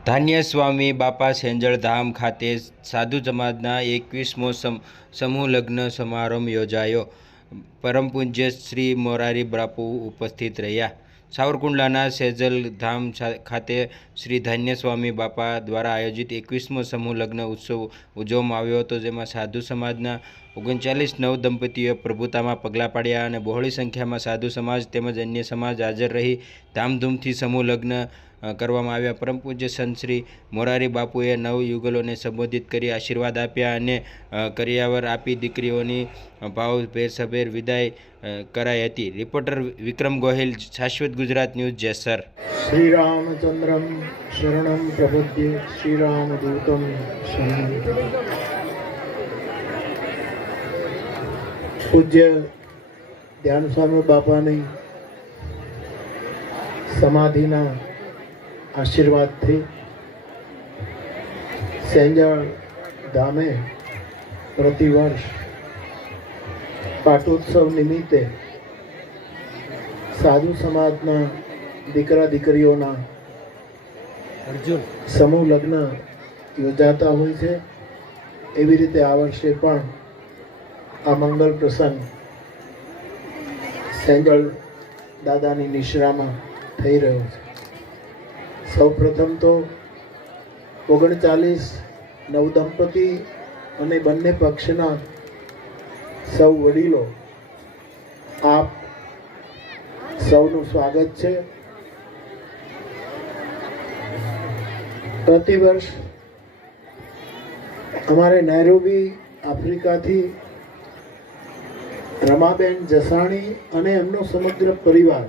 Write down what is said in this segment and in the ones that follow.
ધાન્ય સ્વામી બાપા સેંજળ ધામ ખાતે સાધુ સમાજના એકવીસમો સમ, સમૂહ લગ્ન સમારંભ યોજાયો. પરમ પૂજ્ય શ્રી મોરારી બાપુ ઉપસ્થિત રહ્યા. સાવરકુંડલાના સેજલ ધામ ખાતે શ્રી ધાન્યસ્વામી બાપા દ્વારા આયોજિત એકવીસમો સમૂહ લગ્ન ઉત્સવ ઉજવવામાં આવ્યો હતો, જેમાં સાધુ સમાજના ઓગણચાલીસ નવ દંપતીઓએ પ્રભુતામાં પગલાં પાડ્યા અને બહોળી સંખ્યામાં સાધુ સમાજ તેમજ અન્ય સમાજ હાજર રહી ધામધૂમથી સમૂહ લગ્ન કરવામાં આવ્યા. પરમ પૂજ્ય સંત શ્રી મોરારી બાપુએ નવ યુગલોને સંબોધિત કરી આશીર્વાદ આપ્યા અને કરિયાવર આપી દીકરીઓની અ, ભાવભેર વિદાય કરાઈ હતી. Reporter Vikram Gohil Shashwat Gujarat news Jesar. Shri રામચંદ્રમ શરણમ પ્રપદ્યે શ્રીરામદૂતમ શરણમ. પૂજ્ય ધ્યાન સ્વામી બાપાની સમાધિના આશીર્વાદથી સેંજળ ધામે પ્રતિવર્ષ પાટોત્સવ નિમિત્તે સાધુ સમાજના દીકરા દીકરીઓના અર્જુન. સમૂહ લગ્ન યોજાતા હોય છે. એવી રીતે આ વર્ષે પણ આ મંગલ પ્રસંગ સેંગળ દાદાની નિશ્રામાં થઈ રહ્યો છે. સૌ પ્રથમ તો ઓગણચાલીસ નવદંપતિ અને બંને પક્ષના સૌ વડીલો, આપ સૌનું સ્વાગત છે. પ્રતિવર્ષ અમારે નૈરોબી આફ્રિકાથી રમાબેન જસાણી અને એમનો સમગ્ર પરિવાર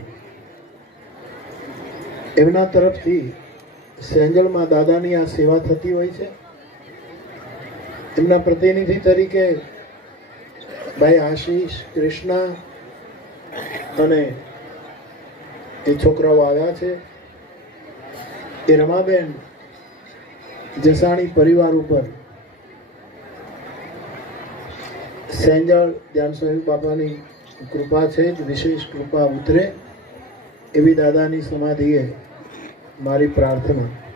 એમના તરફથી સેંજળમાં દાદાની આ સેવા થતી હોય છે. એમના પ્રતિનિધિ તરીકે ભાઈ આશીષ, કૃષ્ણા અને એ છોકરાઓ આવ્યા છે. એ રમાબેન જસાણી પરિવાર ઉપર. સેંજળ ધ્યાન સ્વામી બાપાની કૃપા છે જ, વિશેષ કૃપા ઉતરે. એવી દાદાની સમાધિએ મારી પ્રાર્થના.